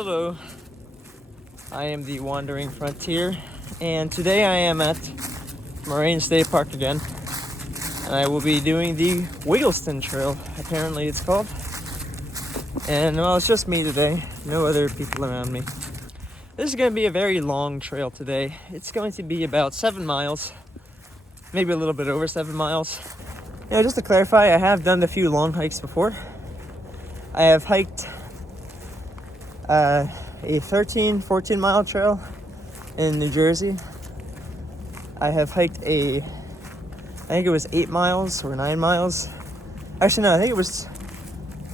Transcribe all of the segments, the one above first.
Hello, I am the Wandering Frontier, and today I am at Moraine State Park again, and I will be doing the Wyggeston Trail, apparently it's called. And well, it's just me today, no other people around me. This is going to be a very long trail today. It's going to be about 7 miles, maybe a little bit over 7 miles. Just to clarify, I have done a few long hikes before. I have hiked a 14 mile trail in New Jersey. I have hiked I think it was 8 miles or 9 miles. Actually, no, I think it was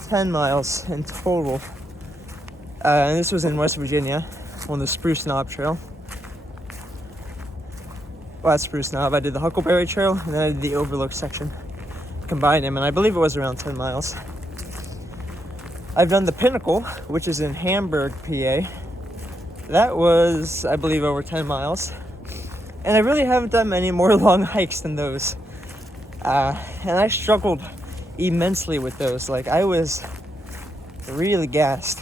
10 miles in total. And this was in West Virginia on the Spruce Knob Trail. Well, that's Spruce Knob. I did the Huckleberry Trail and then I did the Overlook section. Combined them, and I believe it was around 10 miles. I've done the Pinnacle, which is in Hamburg, PA. That was, I believe, over 10 miles. And I really haven't done many more long hikes than those. And I struggled immensely with those. Like, I was really gassed.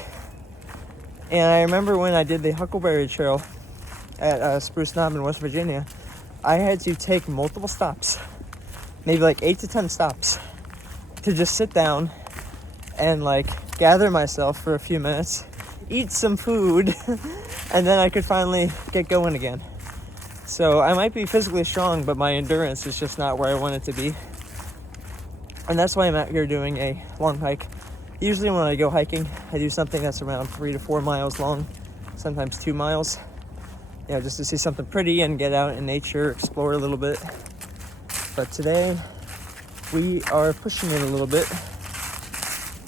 And I remember when I did the Huckleberry Trail at Spruce Knob in West Virginia, I had to take multiple stops, maybe like 8 to 10 stops, to just sit down and like gather myself for a few minutes, eat some food, and then I could finally get going again. So I might be physically strong, but my endurance is just not where I want it to be. And that's why I'm out here doing a long hike. Usually when I go hiking, I do something that's around 3 to 4 miles long, sometimes 2 miles. Just to see something pretty and get out in nature, explore a little bit. But today, we are pushing it a little bit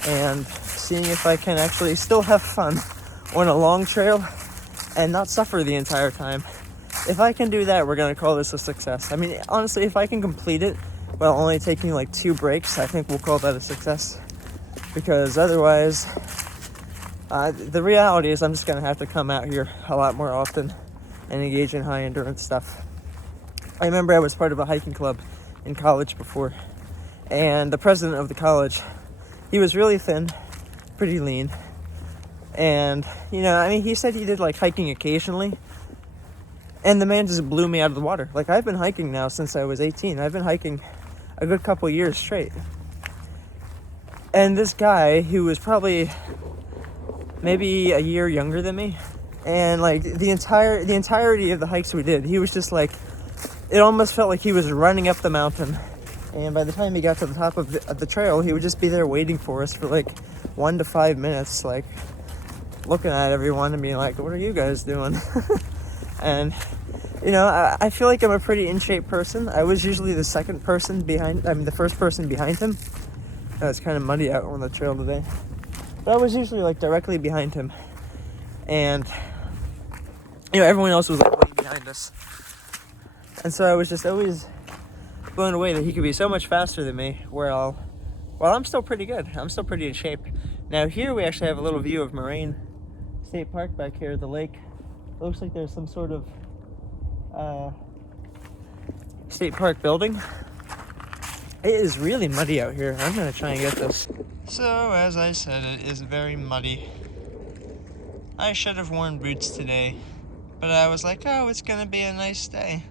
and seeing if I can actually still have fun on a long trail and not suffer the entire time. If I can do that, we're going to call this a success. I mean, honestly, if I can complete it while only taking like 2 breaks, I think we'll call that a success. Because otherwise, the reality is I'm just going to have to come out here a lot more often and engage in high endurance stuff. I remember I was part of a hiking club in college before, and the president of the college, he was really thin, pretty lean, and he said he did like hiking occasionally, and the man just blew me out of the water. Like, I've been hiking now since I was 18. I've been hiking a good couple years straight, and this guy who was probably maybe a year younger than me, and like the entirety of the hikes we did, he was just like, it almost felt like he was running up the mountain. And by the time he got to the top of the trail, he would just be there waiting for us for like 1 to 5 minutes, like looking at everyone and being like, what are you guys doing? And I feel like I'm a pretty in shape person. I was usually the first person behind him. It's kind of muddy out on the trail today, but I was usually like directly behind him, and everyone else was like way behind us. And so I was just always blown away that he could be so much faster than me, while I'm still pretty good. I'm still pretty in shape. Now here we actually have a little view of Moraine State Park back here, the lake. It looks like there's some sort of state park building. It is really muddy out here. I'm going to try and get this. So, as I said, it is very muddy. I should have worn boots today, but I was like, oh, it's going to be a nice day.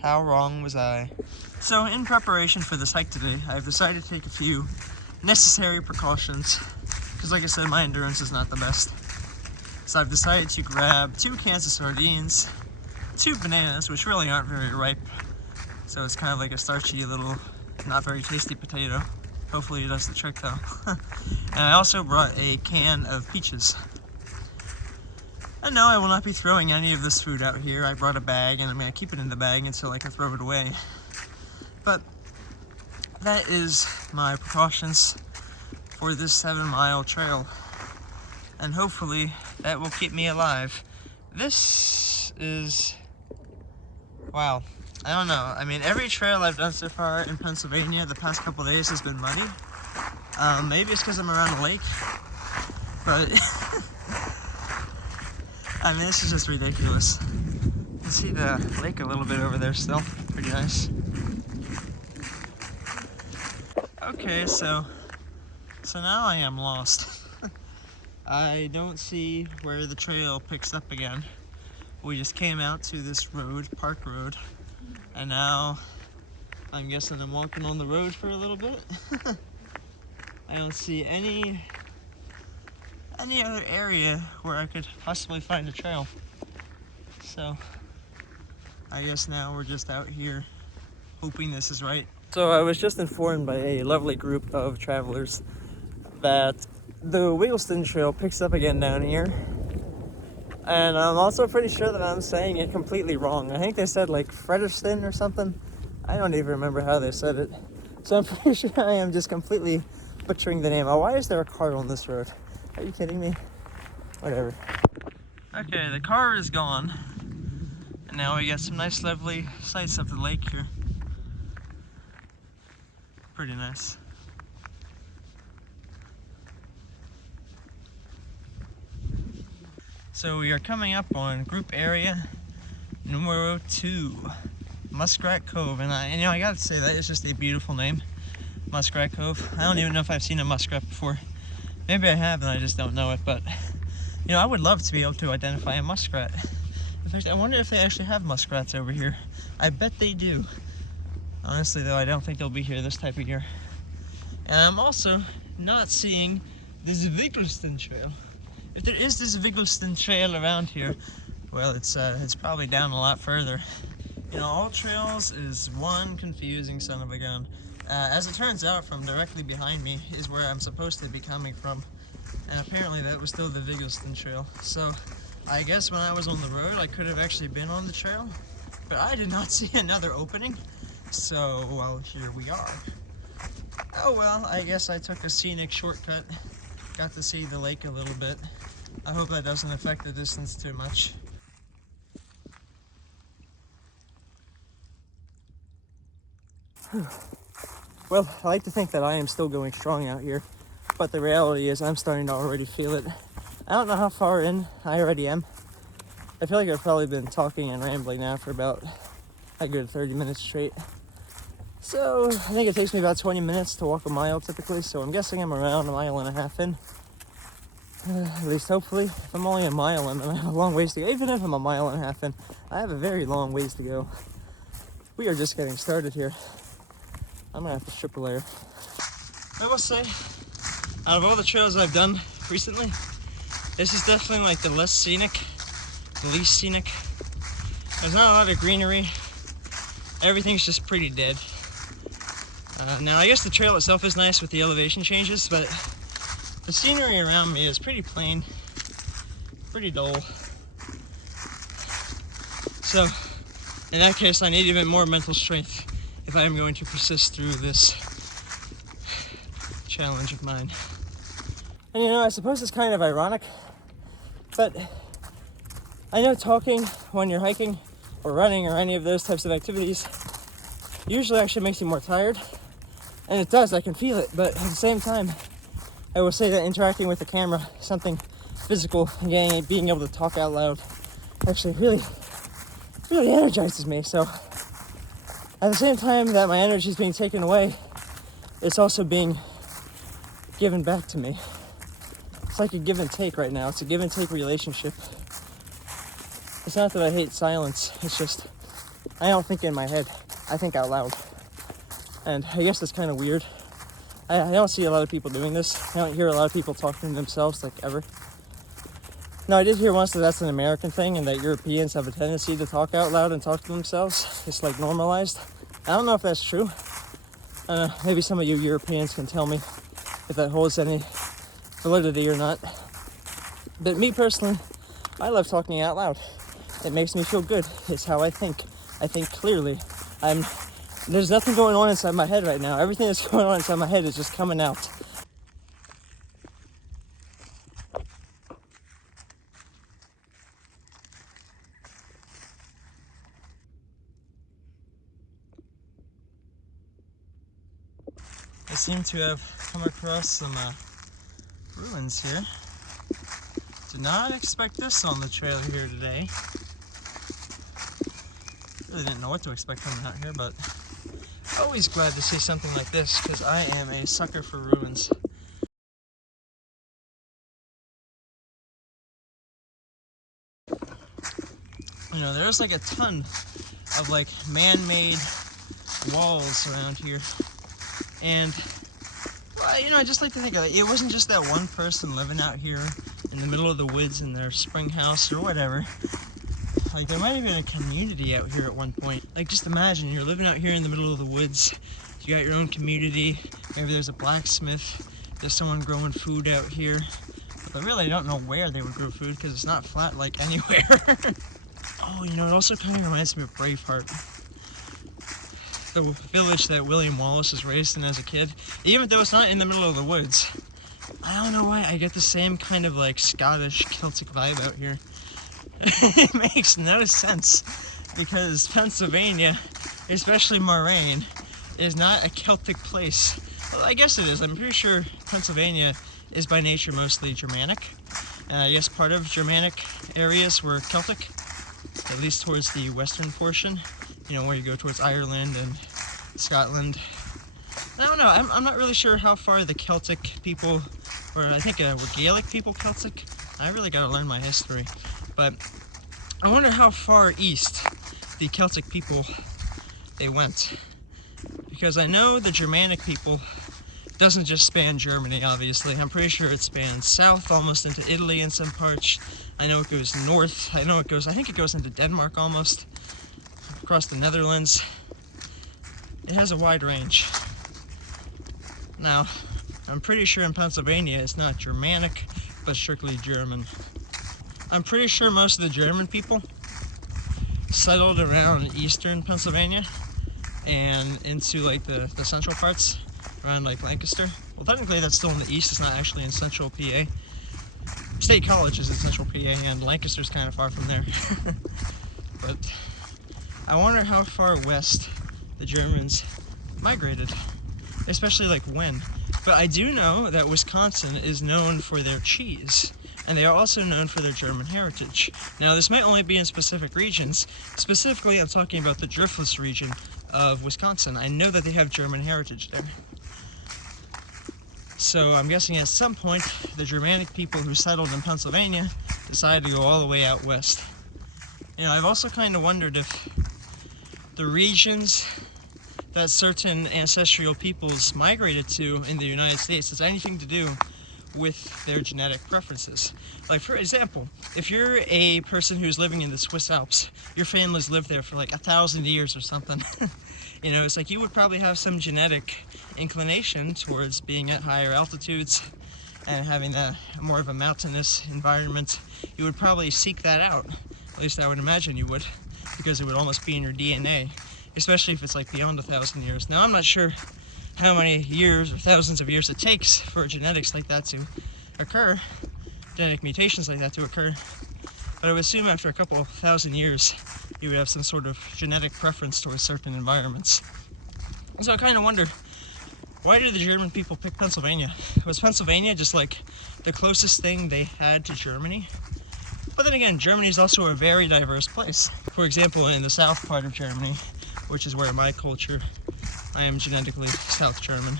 How wrong was I? So in preparation for this hike today, I've decided to take a few necessary precautions, because like I said, my endurance is not the best. So I've decided to grab 2 cans of sardines, 2 bananas, which really aren't very ripe, so it's kind of like a starchy little, not very tasty potato. Hopefully it does the trick though. And I also brought a can of peaches. And no, I will not be throwing any of this food out here. I brought a bag, and I'm going to keep it in the bag until I can throw it away. But that is my precautions for this 7-mile trail. And hopefully that will keep me alive. This is, wow, I don't know. I mean, every trail I've done so far in Pennsylvania the past couple days has been muddy. Maybe it's because I'm around a lake, but I mean, this is just ridiculous. You can see the lake a little bit over there still. Pretty nice. Okay, so now I am lost. I don't see where the trail picks up again. We just came out to this road, Park Road, and now I'm guessing I'm walking on the road for a little bit. I don't see any other area where I could possibly find a trail. So I guess now we're just out here hoping this is right. So I was just informed by a lovely group of travelers that the Wyggeston Trail picks up again down here. And I'm also pretty sure that I'm saying it completely wrong. I think they said like Frederickston or something. I don't even remember how they said it. So I'm pretty sure I am just completely butchering the name. Oh, why is there a car on this road? Are you kidding me? Whatever. Okay, the car is gone. And now we got some nice lovely sights of the lake here. Pretty nice. So we are coming up on group area numero 2, Muskrat Cove. And I gotta say, that is just a beautiful name, Muskrat Cove. I don't even know if I've seen a muskrat before. Maybe I have and I just don't know it, but I would love to be able to identify a muskrat. In fact, I wonder if they actually have muskrats over here. I bet they do. Honestly though, I don't think they'll be here this type of year. And I'm also not seeing this Wyggeston Trail. If there is this Wyggeston Trail around here, well, it's probably down a lot further. All trails is one confusing son of a gun. As it turns out, from directly behind me is where I'm supposed to be coming from. And apparently that was still the Wyggeston Trail. So I guess when I was on the road, I could have actually been on the trail, but I did not see another opening. So, well, here we are. Oh well, I guess I took a scenic shortcut. Got to see the lake a little bit. I hope that doesn't affect the distance too much. Well, I like to think that I am still going strong out here, but the reality is I'm starting to already feel it. I don't know how far in I already am. I feel like I've probably been talking and rambling now for about a good 30 minutes straight. So I think it takes me about 20 minutes to walk a mile typically, so I'm guessing I'm around 1.5 miles in. At least hopefully. If I'm only a mile in, then I have a long ways to go. Even if I'm 1.5 miles in, I have a very long ways to go. We are just getting started here. I'm gonna have to strip a layer. I will say, out of all the trails I've done recently, this is definitely like the least scenic. There's not a lot of greenery. Everything's just pretty dead. Now I guess the trail itself is nice with the elevation changes, but the scenery around me is pretty plain, pretty dull. So in that case, I need even more mental strength if I am going to persist through this challenge of mine. And I suppose it's kind of ironic, but I know talking when you're hiking or running or any of those types of activities usually actually makes you more tired. And it does, I can feel it, but at the same time, I will say that interacting with the camera, something physical, and being able to talk out loud, actually really energizes me. So at the same time that my energy is being taken away, it's also being given back to me. It's like a give and take right now. It's a give and take relationship. It's not that I hate silence, it's just I don't think in my head, I think out loud. And I guess that's kind of weird. I don't see a lot of people doing this. I don't hear a lot of people talking to themselves, like, ever. Now, I did hear once that that's an American thing and that Europeans have a tendency to talk out loud and talk to themselves. It's like normalized. I don't know if that's true. Maybe some of you Europeans can tell me if that holds any validity or not. But me personally, I love talking out loud. It makes me feel good. It's how I think. I think clearly. There's nothing going on inside my head right now. Everything that's going on inside my head is just coming out. I seem to have come across some ruins here. Did not expect this on the trail here today. Really didn't know what to expect coming out here, but always glad to see something like this because I am a sucker for ruins. You know, there's like a ton of like man-made walls around here. And, well, you know, I just like to think of it. It wasn't just that one person living out here in the middle of the woods in their spring house or whatever. Like, there might have been a community out here at one point. Like, just imagine you're living out here in the middle of the woods. You got your own community. Maybe there's a blacksmith. There's someone growing food out here. But I really don't know where they would grow food because it's not flat like anywhere. Oh, you know, it also kind of reminds me of Braveheart. The village that William Wallace was raised in as a kid. Even though it's not in the middle of the woods. I don't know why I get the same kind of like Scottish Celtic vibe out here. It makes no sense because Pennsylvania, especially Moraine, is not a Celtic place. Well, I guess it is. I'm pretty sure Pennsylvania is by nature mostly Germanic. And I guess part of Germanic areas were Celtic, at least towards the western portion, you know, where you go towards Ireland and Scotland. I don't know, I'm not really sure how far the Celtic people, or I think were Gaelic people Celtic? I really gotta learn my history. But I wonder how far east the Celtic people, they went. Because I know the Germanic people doesn't just span Germany, obviously. I'm pretty sure it spans south, almost into Italy in some parts. I know it goes north. I think it goes into Denmark almost, across the Netherlands. It has a wide range. Now, I'm pretty sure in Pennsylvania it's not Germanic, but strictly German. I'm pretty sure most of the German people settled around eastern Pennsylvania and into like the central parts around like Lancaster. Well, technically that's still in the east, it's not actually in central PA. State College is in central PA and Lancaster's kind of far from there. But I wonder how far west the Germans migrated, especially like when. But I do know that Wisconsin is known for their cheese, and they are also known for their German heritage. Now, this might only be in specific regions. Specifically, I'm talking about the Driftless region of Wisconsin. I know that they have German heritage there. So I'm guessing at some point, the Germanic people who settled in Pennsylvania decided to go all the way out west. You know, I've also kind of wondered if the regions that certain ancestral peoples migrated to in the United States has anything to do with their genetic preferences. Like, for example, if you're a person who's living in the Swiss Alps, your family's lived there for like 1,000 years or something. You know, it's like you would probably have some genetic inclination towards being at higher altitudes and having more of a mountainous environment. You would probably seek that out. At least I would imagine you would, because it would almost be in your DNA, especially if it's like beyond 1,000 years. Now, I'm not sure how many years or thousands of years it takes for genetics like that to occur, genetic mutations like that to occur, but I would assume after a couple thousand years you would have some sort of genetic preference towards certain environments. And so I kind of wonder, why did the German people pick Pennsylvania? Was Pennsylvania just like the closest thing they had to Germany? But then again, Germany is also a very diverse place. For example, in the south part of Germany, which is where my culture, I am genetically South German,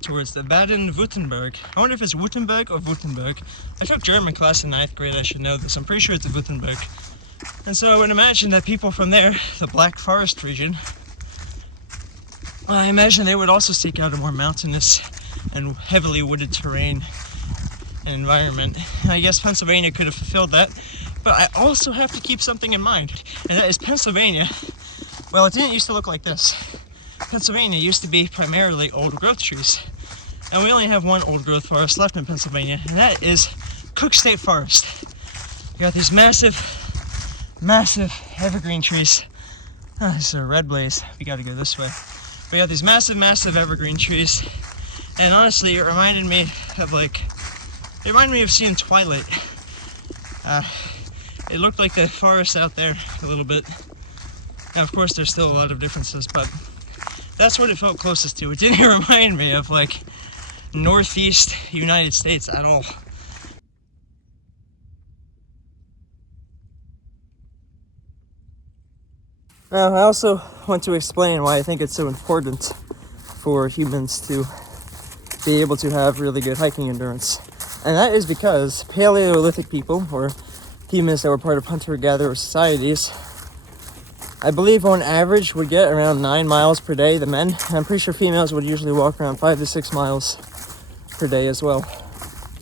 towards the Baden-Württemberg. I wonder if it's Württemberg or Württemberg. I took German class in 9th grade, I should know this. I'm pretty sure it's Württemberg. And so I would imagine that people from there, the Black Forest region, I imagine they would also seek out a more mountainous and heavily wooded terrain and environment. And I guess Pennsylvania could have fulfilled that. But I also have to keep something in mind, and that is Pennsylvania. Well, it didn't used to look like this. Pennsylvania used to be primarily old growth trees. And we only have one old growth forest left in Pennsylvania, and that is Cook State Forest. You got these massive evergreen trees. Oh, this is a red blaze. We gotta go this way. We got these massive evergreen trees. And honestly, it reminded me of seeing Twilight. It looked like the forest out there a little bit. Now, of course, there's still a lot of differences, but that's what it felt closest to. It didn't remind me of like Northeast United States at all. Now, I also want to explain why I think it's so important for humans to be able to have really good hiking endurance. And that is because Paleolithic people, or humans that were part of hunter-gatherer societies, I believe on average would get around 9 miles per day, the men. And I'm pretty sure females would usually walk around 5 to 6 miles per day as well,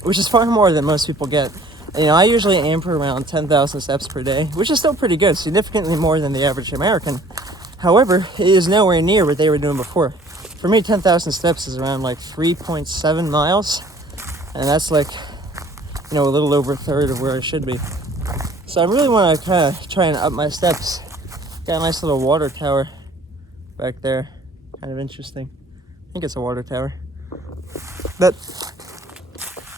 which is far more than most people get. You know, I usually aim for around 10,000 steps per day, which is still pretty good, significantly more than the average American. However, it is nowhere near what they were doing before. For me, 10,000 steps is around like 3.7 miles, and that's like, you know, a little over a third of where I should be. So I really want to kind of try and up my steps. Got a nice little water tower back there. Kind of interesting. I think it's a water tower. But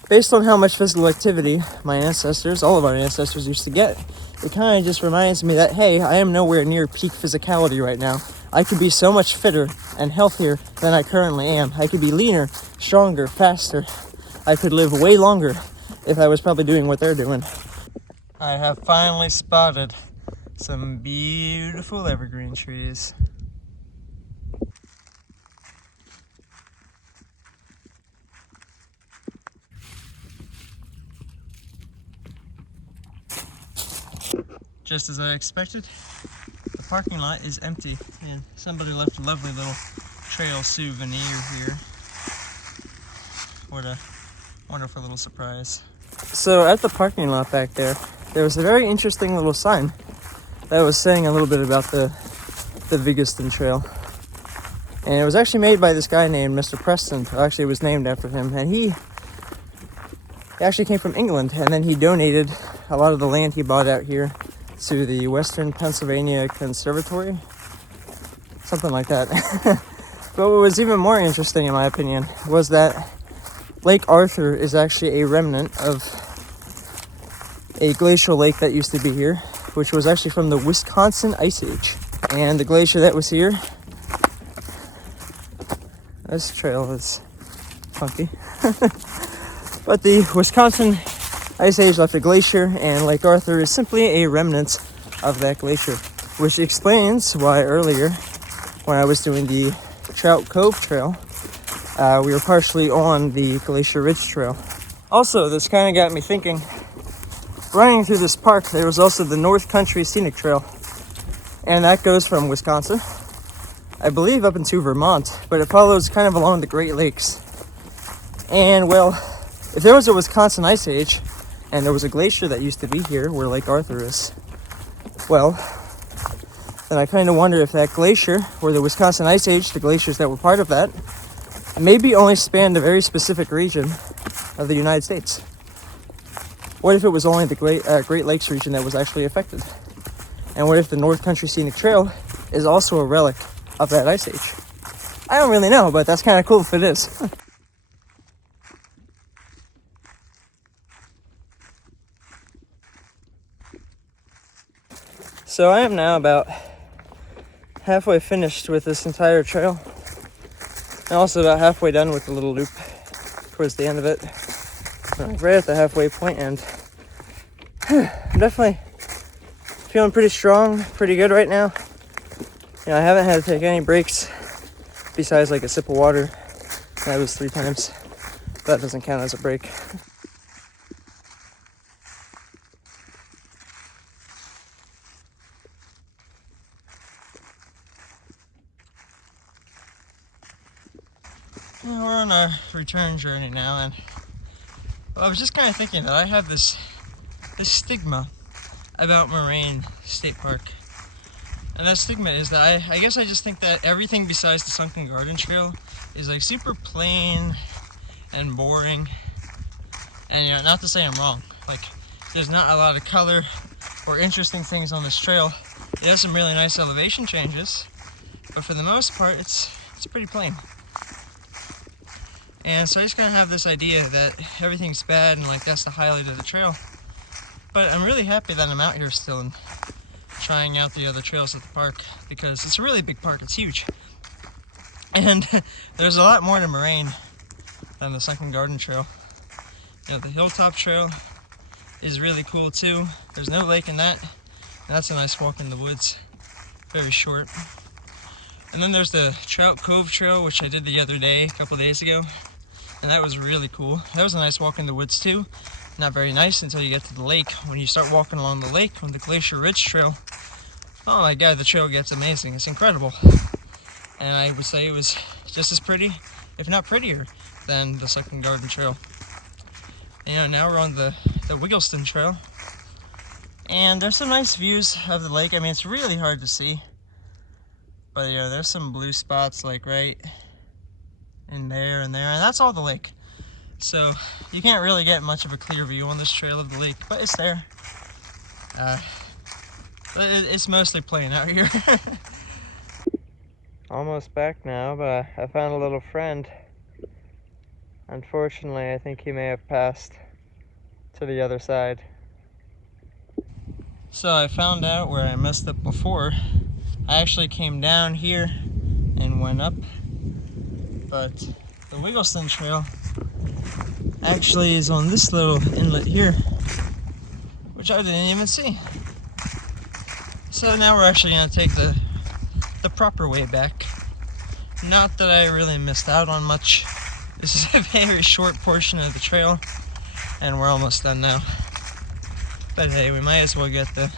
based on how much physical activity my ancestors, all of our ancestors, used to get, it kind of just reminds me that, hey, I am nowhere near peak physicality right now. I could be so much fitter and healthier than I currently am. I could be leaner, stronger, faster. I could live way longer if I was probably doing what they're doing. I have finally spotted some beautiful evergreen trees. Just as I expected, the parking lot is empty, and somebody left a lovely little trail souvenir here. What a wonderful little surprise. So at the parking lot back there, there was a very interesting little sign that was saying a little bit about the Wyggeston Trail. And it was actually made by this guy named Mr. Preston. Actually, it was named after him. And he actually came from England, and then he donated a lot of the land he bought out here to the Western Pennsylvania Conservatory. Something like that. But what was even more interesting, in my opinion, was that Lake Arthur is actually a remnant of a glacial lake that used to be here, which was actually from the Wisconsin Ice Age. And the glacier that was here, this trail is funky. But the Wisconsin Ice Age left a glacier, and Lake Arthur is simply a remnant of that glacier, which explains why earlier, when I was doing the Trout Cove Trail, we were partially on the Glacier Ridge Trail. Also, this kind of got me thinking, running through this park, there was also the North Country Scenic Trail, and that goes from Wisconsin, I believe, up into Vermont, but it follows kind of along the Great Lakes. And well, if there was a Wisconsin Ice Age, and there was a glacier that used to be here where Lake Arthur is, well, then I kind of wonder if that glacier, or the Wisconsin Ice Age, the glaciers that were part of that, maybe only spanned a very specific region of the United States. What if it was only the Great Lakes region that was actually affected? And what if the North Country Scenic Trail is also a relic of that ice age? I don't really know, but that's kind of cool if it is. So I am now about halfway finished with this entire trail, and also about halfway done with the little loop towards the end of it. Right at the halfway point, and I'm definitely feeling pretty strong, pretty good right now. You know, I haven't had to take any breaks besides like a sip of water. That was 3 times. That doesn't count as a break. We're on our return journey now, and I was just kind of thinking that I have this stigma about Moraine State Park. And that stigma is that I guess I just think that everything besides the Sunken Garden Trail is like super plain and boring. And you know, not to say I'm wrong, like there's not a lot of color or interesting things on this trail. It has some really nice elevation changes, but for the most part it's pretty plain. And so I just kind of have this idea that everything's bad and like that's the highlight of the trail. But I'm really happy that I'm out here still and trying out the other trails at the park, because it's a really big park, it's huge. And there's a lot more to Moraine than the Sunken Garden Trail. You know, the Hilltop Trail is really cool too. There's no lake in that, and that's a nice walk in the woods, very short. And then there's the Trout Cove Trail, which I did the other day, a couple days ago. And that was really cool. That was a nice walk in the woods too. not very nice until you get to the lake. When you start walking along the lake on the Glacier Ridge Trail, oh my god, the trail gets amazing. It's incredible. And I would say it was just as pretty, if not prettier, than the Second Garden Trail. And, now we're on the Wyggeston Trail. And there's some nice views of the lake. I mean, it's really hard to see. But, there's some blue spots, like right in there and there. And that's all the lake. So, you can't really get much of a clear view on this trail of the lake. But it's there. It's mostly plain out here. Almost back now, but I found a little friend. Unfortunately, I think he may have passed to the other side. So I found out where I messed up before. I actually came down here and went up, but the Wyggeston Trail actually is on this little inlet here, which I didn't even see. So now we're actually going to take the proper way back. Not that I really missed out on much. This is a very short portion of the trail, and we're almost done now. But hey, we might as well get the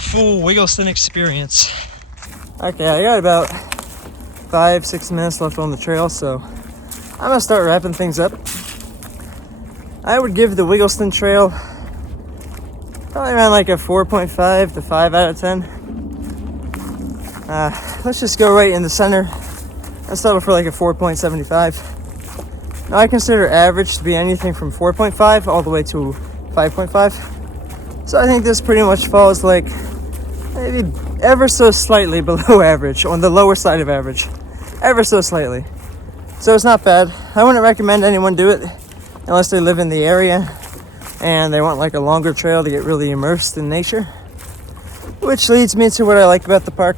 full Wyggeston experience. Okay, I got about 5-6 minutes left on the trail, so I'm gonna start wrapping things up. I would give the Wyggeston Trail probably around like a 4.5 to 5 out of 10. Let's just go right in the center. Let's settle for like a 4.75. Now I consider average to be anything from 4.5 all the way to 5.5. So I think this pretty much falls like maybe ever so slightly below average, on the lower side of average. Ever so slightly. So it's not bad. I wouldn't recommend anyone do it unless they live in the area and they want like a longer trail to get really immersed in nature. Which leads me to what I like about the park.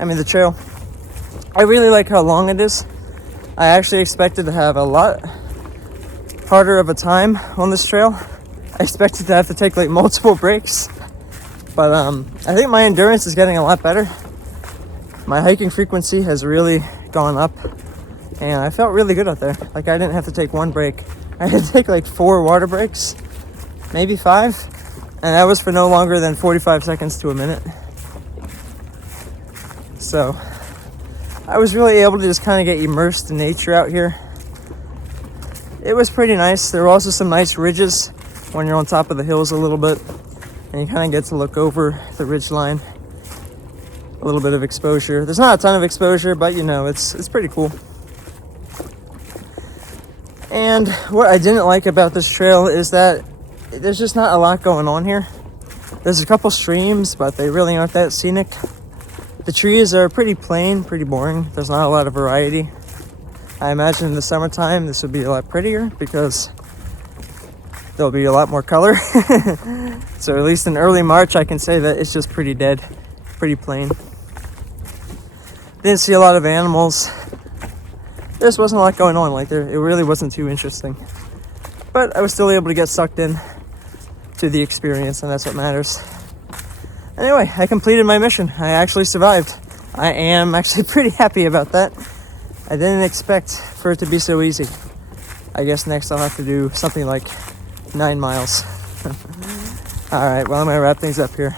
I mean the trail. I really like how long it is. I actually expected to have a lot harder of a time on this trail. I expected to have to take like multiple breaks. But I think my endurance is getting a lot better. My hiking frequency has really gone up. And I felt really good out there. Like I didn't have to take one break. I had to take like 4 water breaks. Maybe 5. And that was for no longer than 45 seconds to a minute. So I was really able to just kind of get immersed in nature out here. It was pretty nice. There were also some nice ridges when you're on top of the hills a little bit. And you kind of get to look over the ridge line. A little bit of exposure. There's not a ton of exposure, but it's pretty cool. And what I didn't like about this trail is that there's just not a lot going on here. There's a couple streams, but they really aren't that scenic. The trees are pretty plain, pretty boring. There's not a lot of variety. I imagine in the summertime this would be a lot prettier because there'll be a lot more color. So at least in early March I can say that it's just pretty dead, pretty plain. Didn't see a lot of animals. There just wasn't a lot going on. It really wasn't too interesting. But I was still able to get sucked in to the experience, and that's what matters. Anyway, I completed my mission. I actually survived. I am actually pretty happy about that. I didn't expect for it to be so easy. I guess next I'll have to do something like 9 miles. Alright, well I'm going to wrap things up here.